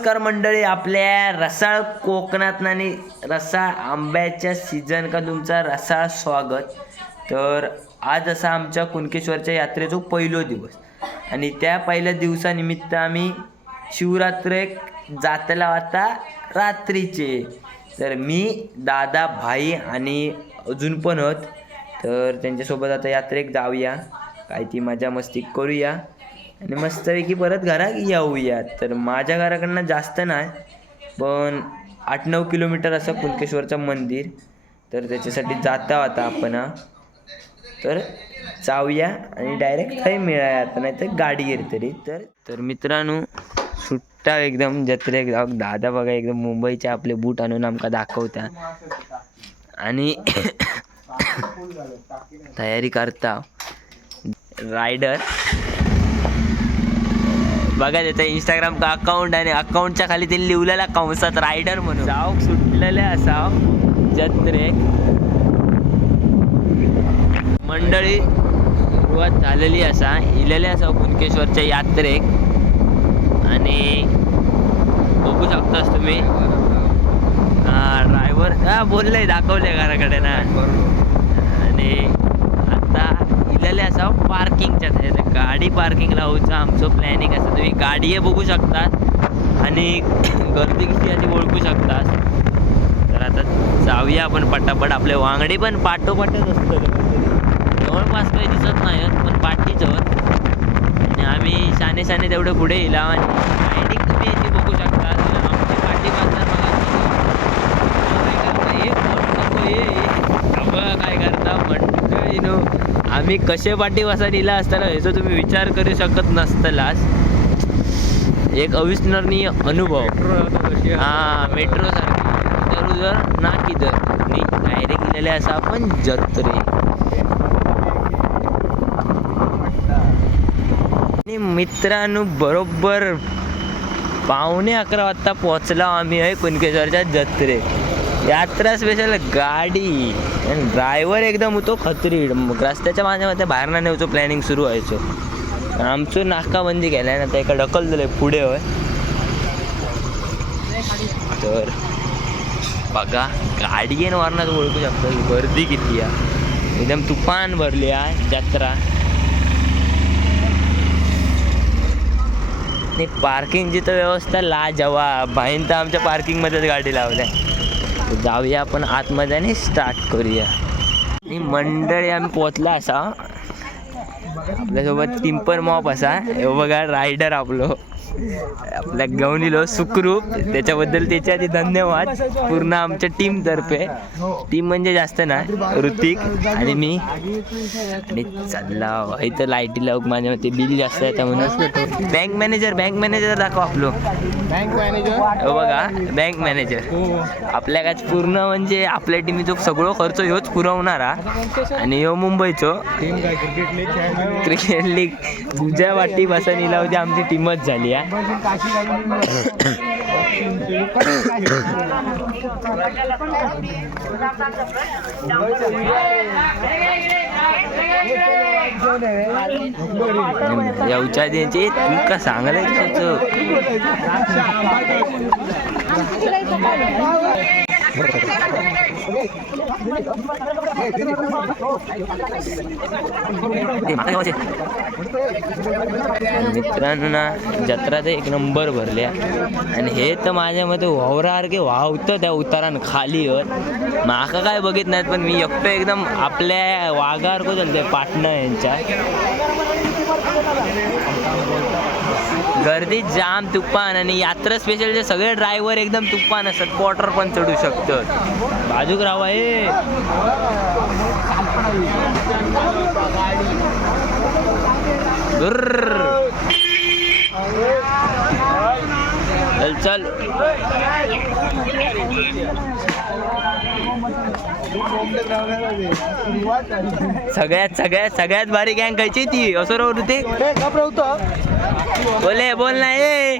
नमस्कार मंडळी आपल्या रसाळ कोकणात आणि रसाळ आंब्याच्या सीझन का तुमचा रसाळ स्वागत. तर आज असा आमच्या कुणकेश्वरच्या यात्रेचो पहिलो दिवस. आणि त्या पहिल्या दिवसानिमित्त आम्ही शिवरात्रेक जातला आता रात्रीचे. तर मी दादा भाई आणि अजून पण होत तर त्यांच्यासोबत आता यात्रेक जाऊया. काय ती मजा मस्ती करूया. आणि मस्तपैकी परत घरात येऊया तर माझ्या घराकडनं जास्त नाही पण आठ नऊ किलोमीटर असं कुणकेश्वरचं मंदिर. तर त्याच्यासाठी जाता आता आपण तर जाऊया आणि डायरेक्ट काही मिळाया आता नाही तर गाडी गेली तरी. तर तर मित्रांनो सुट्टा एकदम जत्रेक दादा बघा एकदम मुंबईचे आपले बूट आणून आमका दाखवता. आणि तयारी करता. रायडर बघा त्याचं इंस्टाग्राम का अकाउंट आणि अकाउंटच्या खाली त्यांनी लिवलेला कंसात रायडर म्हणून. जाव सुटलेले असाव. जत्रेक मंडळी सुरुवात झालेली असा. इलेले असा कुणकेश्वरच्या यात्रेक. आणि बघू शकतास तुम्ही. ड्रायव्हर हा बोलले दाखवले घराकडे ना. इलेले असा पार्किंगच्या गाडी पार्किंग लावूचा आमचं प्लॅनिंग असं तुम्ही गाडये बघू शकतात आणि गर्दी किती आधी ओळखू शकतात तर आता जाऊया आपण पटापट. आपले वांगडे पण पाठोपाठच असतं. जवळपास काही दिसत नाही पण पाठीच आणि आम्ही शाने शाने तेवढे पुढे येला आणि रायडिंग तुम्ही याची बघू शकता. आमची पाठी काय करता? म्हणतो नो आम्ही कसे पाठी वासा दिला असताना ह्याचा तुम्ही विचार करू शकत नसतलाच एक अविस्मरणीय अनुभव. हा मेट्रो सारखी. इधर उधर ना किधर आणि डायरेक्ट गेलेले असं आपण जत्रे. आणि मित्रांनो बरोबर पावणे अकरा वाजता पोचला आम्ही आहे कुणकेश्वरच्या जत्रे. यात्रा स्पेशल गाडी. ड्रायव्हर एकदम होतो खत्री रस्त्याच्या माझ्यामध्ये बाहेर ना नेऊचो प्लॅनिंग सुरू व्हायचो. आमचं नाकाबंदी केलाय ना एका ढकल आहे पुढे होय. तर बघा गाडीन तू ओळखू शकतो गर्दी किती आहे. एकदम तुफान भरली आहे जत्रा. पार्किंगची तर व्यवस्था लाजवा भाईन तर आमच्या पार्किंगमध्येच गाडी लावल्या. जाऊया आपण आतमध्ये आणि स्टार्ट करूया. आणि मंडळी आम्ही पोचला असा. आपल्यासोबत टिम्पर मॉप असा. हे बघा रायडर आपलो. आपल्या गवनीलो सुखरूप. त्याच्याबद्दल त्याच्या आधी धन्यवाद. पूर्ण आमच्या टीम तर्फे. टीम म्हणजे जास्त ना ऋतिक आणि मी. आणि चालला इथं लाईटी लावूक माझ्या ते बिल जास्त आहे म्हणून बँक मॅनेजर बँक मॅनेजर दाखव आपलो. बँक मॅनेजर हो बघा बँक मॅनेजर आपल्या काय पूर्ण म्हणजे आपल्या टीमीचो सगळं खर्च ह्योच पुरवणारा. आणि ह्यो मुंबईचो. क्रिकेट लीग तुझ्या वाटी बसा निलावची आमची टीमच झाली आहे येऊच्या त्यांची तू का सांगायला मित्रांना जत्रा तर एक नंबर भरल्या आणि हे तर माझ्या मते वावरासारखे वावतं त्या उतारान खाली होत माका काय बघित नाहीत पण मी एकटो एकदम आपल्या वाघासारखं चालतंय पाटणं यांच्या. गर्दी जाम तुफान आणि यात्रा स्पेशलचे सगळे ड्रायव्हर एकदम तुफान असतात. क्वार्टर पण चढू शकतात. बाजूक राहा हे गुर्र. चल चल. सगळ्यात सगळ्यात सगळ्यात भारी गँग खायची ती असं राहू ते. बोले बोल ना ये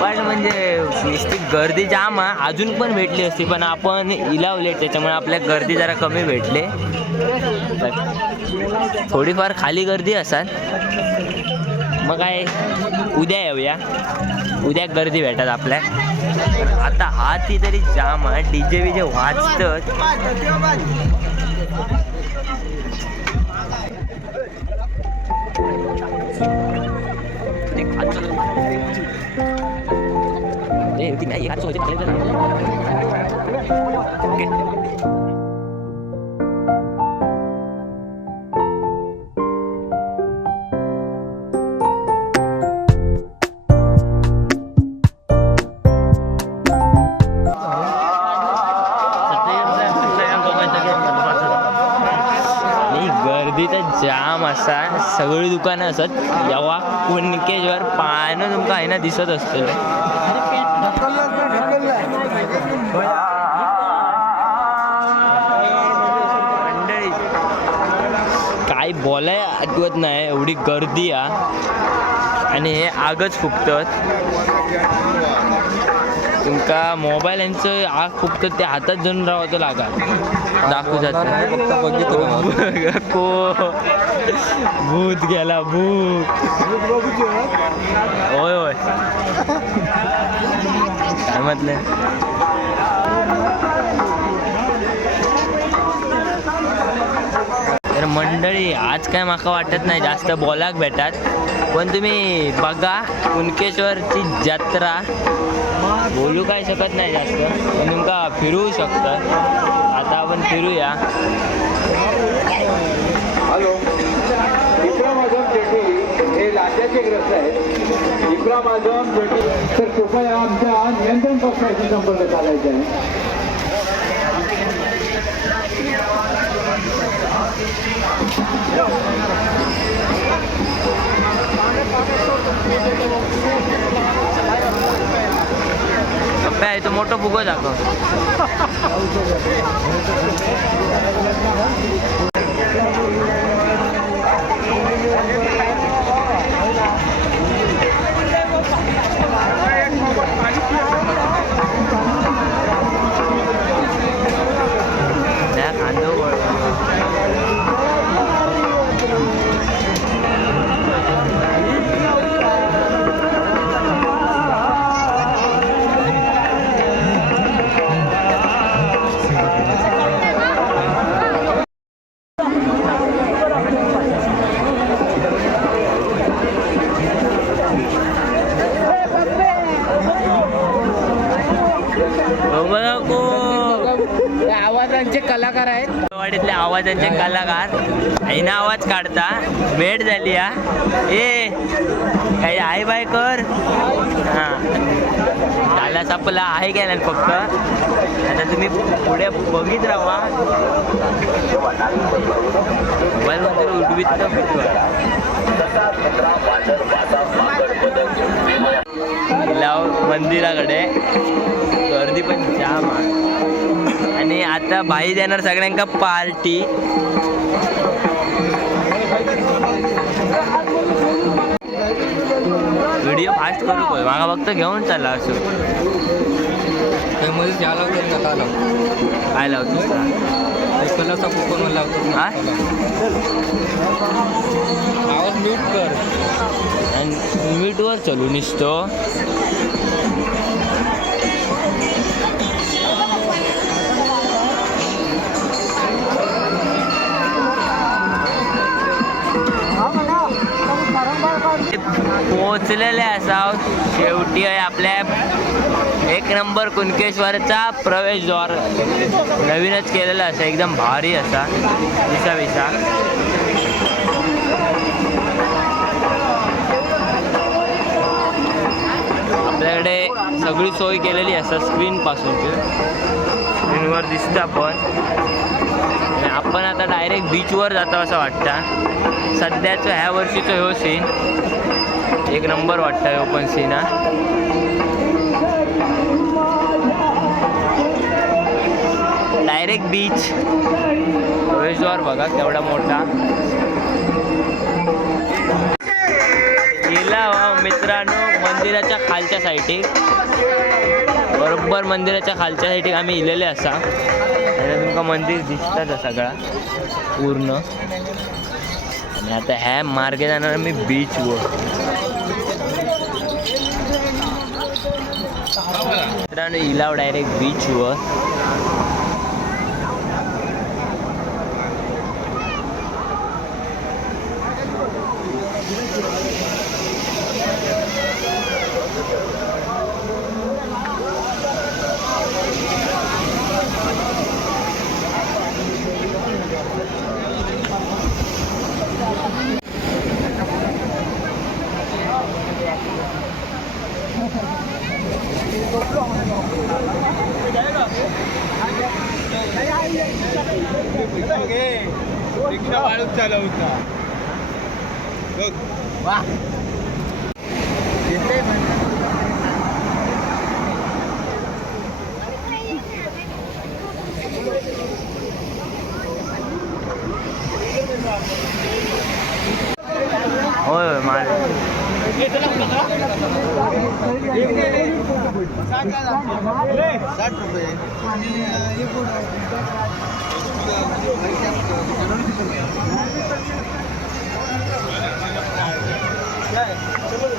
पण म्हणजे नुसती गर्दी जाम आहे अजून पण भेटली असती पण आपण इलावले त्याच्यामुळे आपल्या गर्दी जरा कमी भेटले. थोडीफार खाली गर्दी असाल. मग काय? उद्या येऊया. उद्या गर्दी भेटत आपल्या. आता हाती तरी जाम आहे. डी जे विजे वाजतात ते नाही, गर्दी तर जाम असा सगळी दुकानं असत जेव्हा कुणकेजवर पानं तुमका आहे ना दिसत असतं. काही बोलाय आठवत नाही. एवढी गर्दी आ आणि हे आगच फुकतात तुमका मोबाईल यांचं आग फुकतात ते हातात घेऊन राहावं लागा दाखवू जात. को भूत गेला भूत. होय होय. काय म्हटलं? मंडळी आज काय माका वाटत नाही जास्त बॉलाक भेटात. पण तुम्ही बघा कुणकेश्वरची जत्रा. बोलू काय शकत नाही जास्त. पण तुमका फिरू शकतं. आता आपण फिरूया. हॅलो. विक्रम आझम जेटी हे राज्याचे ग्रस्त आहेत. विक्रम आझम जेटी तर कृपया आमच्या नियंत्रण कक्षाशी संपर्क साधायचा आहे. पप्पा इथं मोठं फुगो दाखव त्या कांदो बघा भेट झाली हा? ए काही आहे बाय कर. हा. झाला सापला आहे गेला फक्त. आता तुम्ही पुढे बघित राहा. मोबाईल मध्ये उडवीत लाव मंदिराकडे. गर्दी पण जाम आणि आता भाई देणार सगळ्यांका पार्टी. फास्ट करू पण मागा फक्त घेऊन चालला असो. मध्ये घ्या लावतो कथा लावतो काय लावतोस का? कलाचा कुकर लावतो हा? आवाज म्यूट कर. आणि मीटवर चलू निसतो. पोचलेले असाव शेवटी आपल्या एक नंबर कुणकेश्वरचा प्रवेशद्वार नवीनच केलेला असा एकदम भारी असा. विसा विसा. आपल्याकडे सगळी सोय केलेली असा स्क्रीन पासून. स्क्रीनवर दिसतं आपण. आपण आता डायरेक्ट बीचवर जातो असं वाटतं. सध्याचं ह्या वर्षीचं ह्यो सीन एक नंबर वाटतं ह्यो पण सीन हा. डायरेक्ट बीच प्रवेशद्वार बघा केवढा मोठा. गेला हो मित्रांनो मंदिराच्या खालच्या साईटी बरोबर मंदिराच्या खालच्या साईडीक आम्ही इलेले असा. आणि तुमका मंदिर दिसतात सगळा पूर्ण. आणि आता ह्या मार्गे जाणार आमी बीच वर. मित्रांनो इलाव डायरेक्ट बीच वर. होय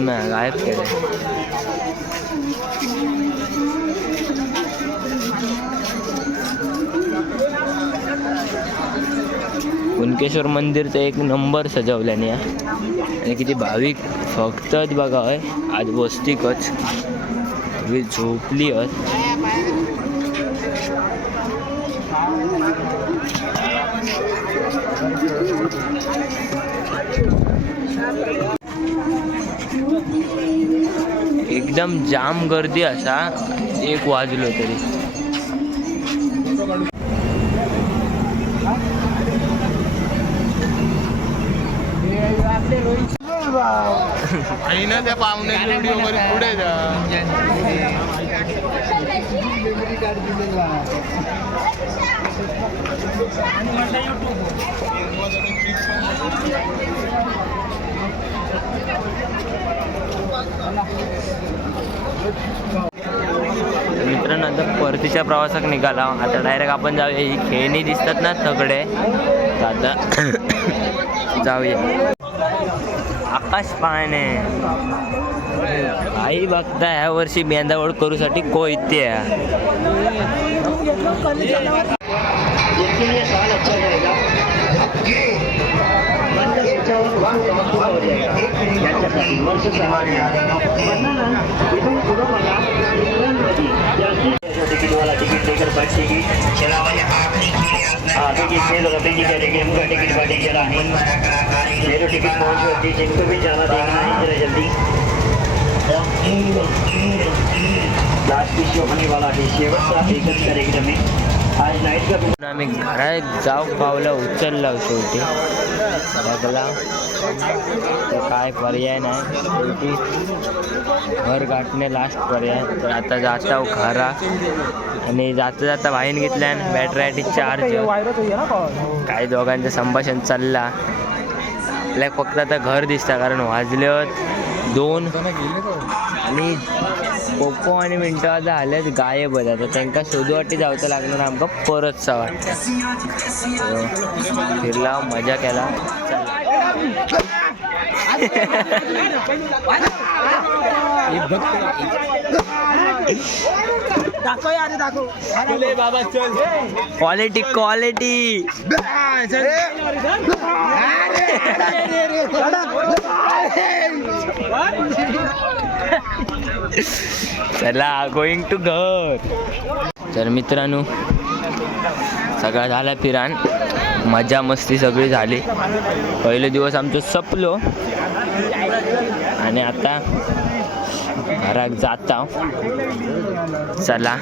ना गायब कुणकेश्वर मंदिर तर एक नंबर सजवल्याने आणि किती भाविक फक्तच बघा होय. आज वस्तीकच. झोपली आहेत. एकदम जाम गर्दी असा एक वाजलो तरी. आणि ना त्या पाहुण्याची व्हिडिओ मेमरी कार्ड दिलेला मित्रांनो आता परतीच्या प्रवासात निघाला. आता डायरेक्ट आपण जाऊया. ही खेळणी दिसतात ना सगळे आता जाऊया. आकाश पाळणे आई बघता ह्या वर्षी बेंदावड करूसाठी कोयते टिकट पाठी टिकट आहे टिकट पहुंच होती जिनको भी जाना देखना है जरा जल्दी लास्ट की शो होने वाला है शेवटचा एकच कार्यक्रम है आज नाईट का आम्ही घरात जाऊ पावलं उचलला शेवटी. बघला. तर काय पर्याय नाही. शेवटी घर गाठणे लास्ट पर्याय. तर आता जाता घरा. आणि जाता जाता वाहीन घेतल्यान बॅटरी चार्ज काही दोघांचं संभाषण चालला. आपल्याक फक्त आता घर दिसता कारण वाजले दोन. आणि पोको आणि मिनटं आता झाल्यात गायब आहेत. आता त्यांका शोधवाटी जावचं लागणार आमका परत सवा फिरला मजा केला. क्वालिटी क्वालिटी चला गोइंग टू घर. तर मित्रांनो सगळा झाला फिरान. मजा मस्ती सगळी झाली. पहिले दिवस आमचं सपलो. आणि आता घरात जाता. चला.